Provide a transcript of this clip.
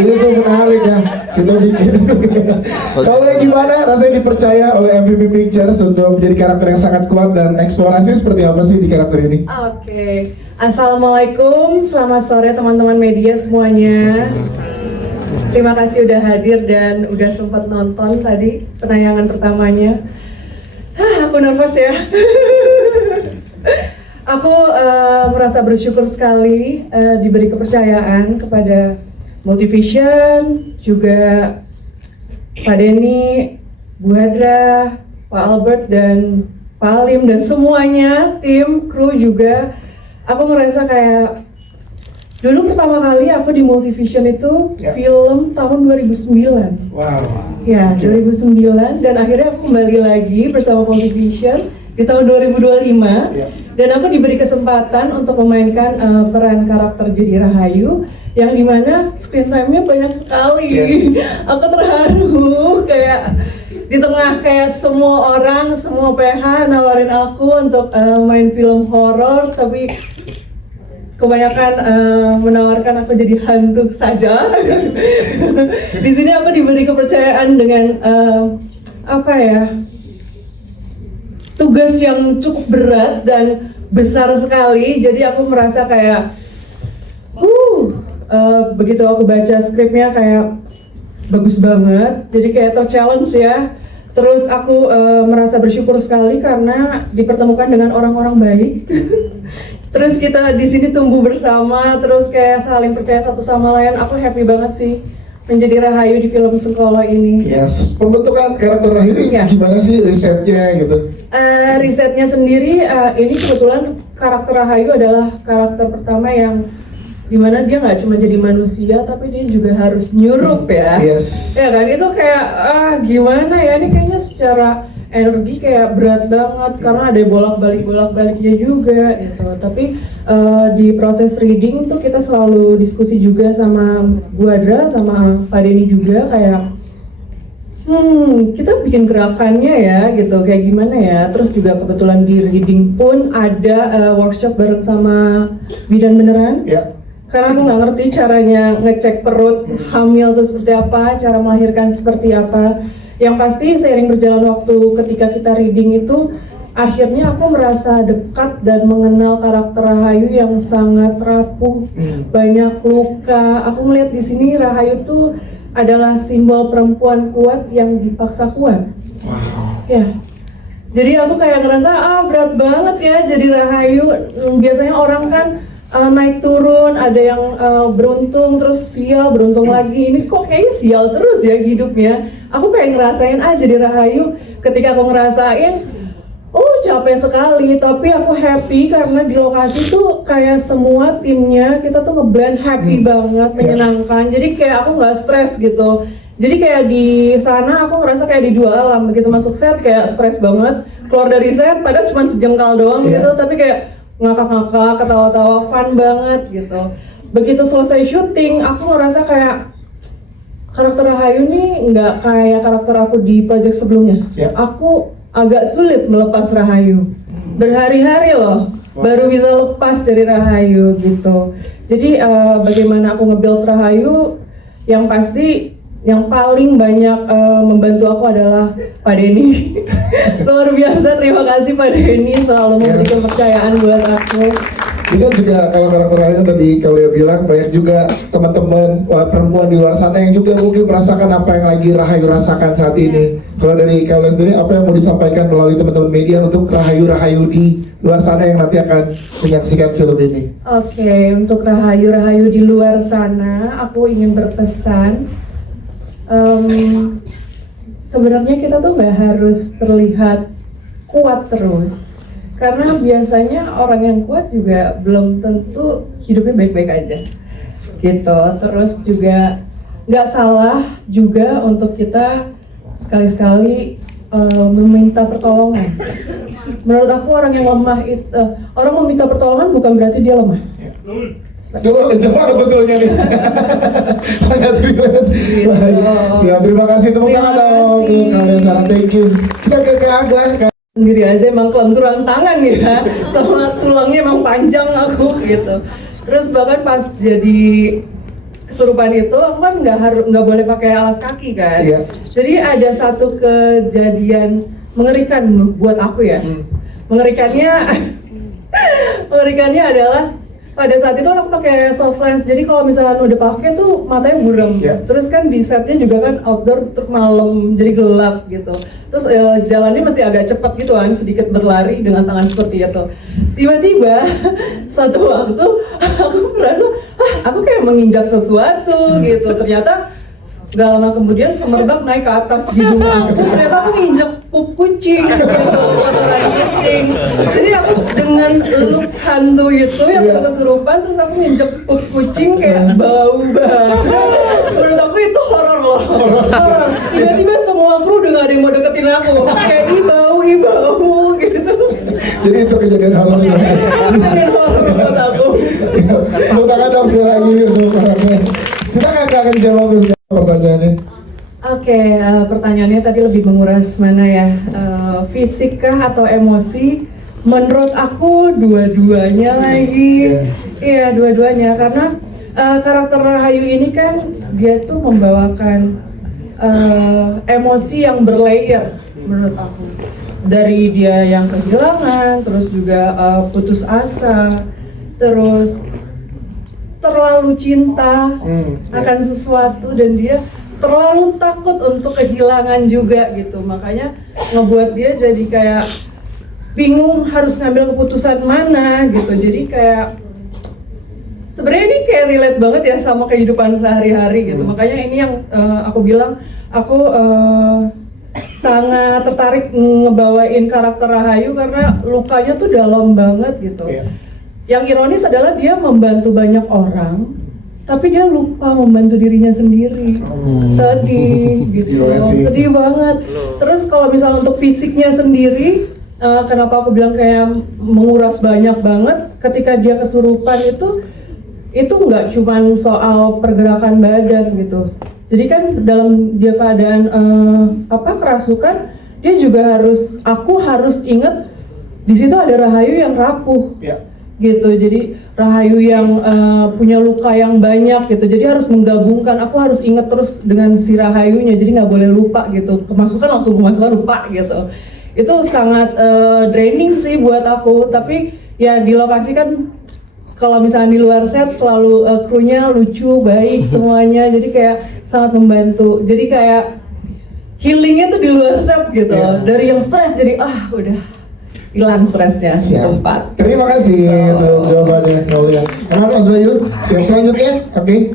Itu tuh menarik ya, kita bikin. Kalau gimana rasanya dipercaya oleh MVP Pictures untuk menjadi karakter yang sangat kuat dan eksplorasi seperti apa sih di karakter ini? Oke. Assalamualaikum, selamat sore teman-teman media semuanya. Terima kasih udah hadir dan udah sempat nonton tadi penayangan pertamanya. Aku nervous ya. Aku merasa bersyukur sekali diberi kepercayaan kepada Multivision, juga Pak Denny, Bu Hadra, Pak Albert, dan Pak Alim, dan semuanya, tim, kru juga. Aku merasa kayak, dulu pertama kali aku di Multivision itu film tahun 2009. Wow. Ya, 2009, dan akhirnya aku kembali lagi bersama Multivision di tahun 2025. Dan aku diberi kesempatan untuk memainkan peran karakter jadi Rahayu, yang dimana screen time-nya banyak sekali. Aku terharu, kayak di tengah kayak semua orang, semua PH nawarin aku untuk main film horor, tapi kebanyakan menawarkan aku jadi hantu saja. Di sini aku diberi kepercayaan dengan tugas yang cukup berat dan besar sekali. Jadi aku merasa kayak begitu aku baca skripnya kayak bagus banget. Jadi kayak ter-challenge ya. Terus aku merasa bersyukur sekali karena dipertemukan dengan orang-orang baik. Terus kita di sini tumbuh bersama, terus kayak saling percaya satu sama lain. Aku happy banget sih menjadi Rahayu di film Sengkolo ini. Yes, pembentukan karakter Rahayu ini gimana sih risetnya gitu? Risetnya sendiri, ini kebetulan karakter Rahayu adalah karakter pertama yang dimana dia nggak cuma jadi manusia, tapi dia juga harus nyurup ya. Yes. Ya kan, itu kayak gimana ya, ini kayaknya secara energi kayak berat banget karena ada bolak-baliknya juga gitu. Tapi di proses reading tuh kita selalu diskusi juga sama Bu Hadra sama Pak Denny juga kayak kita bikin gerakannya ya gitu, kayak gimana ya. Terus juga kebetulan di reading pun ada workshop bareng sama Bidan Beneran. Karena aku nggak ngerti caranya ngecek perut hamil itu seperti apa, cara melahirkan seperti apa. Yang pasti seiring berjalan waktu ketika kita reading itu, akhirnya aku merasa dekat dan mengenal karakter Rahayu yang sangat rapuh, banyak luka. Aku melihat di sini Rahayu tuh adalah simbol perempuan kuat yang dipaksa kuat. Ya. Jadi aku kayak ngerasa berat banget ya jadi Rahayu. Biasanya orang kan naik turun, ada yang beruntung terus sial, beruntung lagi. Ini kok kayaknya sial terus ya hidupnya. Aku pengen ngerasain jadi Rahayu. Ketika aku ngerasain, capek sekali, tapi aku happy karena di lokasi tuh kayak semua timnya kita tuh ngeblend happy banget, menyenangkan. Jadi kayak aku nggak stres gitu. Jadi kayak di sana aku ngerasa kayak di dua alam. Begitu masuk set kayak stres banget, keluar dari set padahal cuma sejengkal doang gitu, tapi kayak ngakak-ngakak, ketawa-tawa, fun banget gitu. Begitu selesai syuting, aku ngerasa kayak karakter Rahayu nih nggak kayak karakter aku di project sebelumnya. Aku agak sulit melepas Rahayu. Berhari-hari loh, baru bisa lepas dari Rahayu gitu. Jadi bagaimana aku nge-build Rahayu, yang pasti yang paling banyak membantu aku adalah Pak Denny. Luar biasa, terima kasih Pak Denny selalu memberikan kepercayaan buat aku. Ini kan juga kalau karakter Rahayu tadi kalau dia bilang banyak juga teman-teman perempuan di luar sana yang juga mungkin merasakan apa yang lagi Rahayu rasakan saat ini. Kalau dari kalian sendiri apa yang mau disampaikan melalui teman-teman media untuk Rahayu di luar sana yang nanti akan menyaksikan film ini? Oke, untuk Rahayu di luar sana, aku ingin berpesan. Sebenarnya kita tuh nggak harus terlihat kuat terus, karena biasanya orang yang kuat juga belum tentu hidupnya baik-baik aja gitu. Terus juga nggak salah juga untuk kita sekali-sekali meminta pertolongan. Menurut aku orang yang lemah itu, orang meminta pertolongan bukan berarti dia lemah. Tuh, Jepang betulnya nih. Sangat relate. Siap, terima kasih. Tepuk tangan dong kalian Sarah, thank you. Kita ke Agla sendiri aja emang kelenturan tangan ya, sama tulangnya emang panjang aku gitu. Terus bahkan pas jadi kesurupan itu aku kan nggak boleh pakai alas kaki kan. Iya. Jadi ada satu kejadian mengerikan buat aku ya. Mengerikannya adalah pada saat itu aku pakai soft lens. Jadi kalau misalnya udah pakai tuh matanya buram. Yeah. Terus kan di setnya juga kan outdoor malam jadi gelap gitu. Terus jalannya mesti agak cepat gitu kan, sedikit berlari dengan tangan seperti itu. Tiba-tiba satu waktu aku merasa aku kayak menginjak sesuatu gitu. Ternyata gak lama kemudian semerbak naik ke atas hidung aku. Ternyata aku nginjek pup kucing gitu, kotoran kucing. Jadi aku dengan look hantu itu yang kesurupan, terus aku nginjek pup kucing kayak bau banget. Menurut aku itu horor loh. Horor. Tiba-tiba semua kru udah gak ada yang mau deketin aku. Kayak ih bau gitu. Jadi itu kejadian horornya. Kejadian horor buat aku. Tepuk tangan dong sekali lagi untuk Agnes. Kita akan jawab pertanyaannya. Oke, pertanyaannya tadi lebih menguras mana ya, fisik kah atau emosi? Menurut aku dua-duanya lagi. Iya, dua-duanya, karena karakter Rahayu ini kan dia tuh membawakan emosi yang berlayer menurut aku. Dari dia yang kehilangan, terus juga putus asa, terus terlalu cinta akan sesuatu, dan dia terlalu takut untuk kehilangan juga gitu. Makanya ngebuat dia jadi kayak bingung harus ngambil keputusan mana gitu. Jadi kayak sebenarnya ini kayak relate banget ya sama kehidupan sehari-hari gitu. Makanya ini yang aku bilang aku sangat tertarik ngebawain karakter Rahayu karena lukanya tuh dalam banget gitu. Yang ironis adalah dia membantu banyak orang, tapi dia lupa membantu dirinya sendiri. Sedih gitu, sedih banget. Terus kalau misalnya untuk fisiknya sendiri, kenapa aku bilang kayak menguras banyak banget, ketika dia kesurupan itu nggak cuma soal pergerakan badan gitu. Jadi kan dalam dia keadaan kerasukan, dia juga aku harus inget di situ ada Rahayu yang rapuh. Gitu, jadi Rahayu yang punya luka yang banyak gitu, jadi harus menggabungkan, aku harus inget terus dengan si Rahayunya, jadi nggak boleh lupa gitu, kemasukan lupa gitu. Itu sangat draining sih buat aku, tapi ya di lokasi kan kalau misalnya di luar set selalu krunya lucu, baik semuanya, jadi kayak sangat membantu, jadi kayak healingnya tuh di luar set gitu, dari yang stres jadi udah hilang stresnya di tempat. Terima kasih untuk jawabannya, Naulia. Mas Bayu, siap selanjutnya? Oke.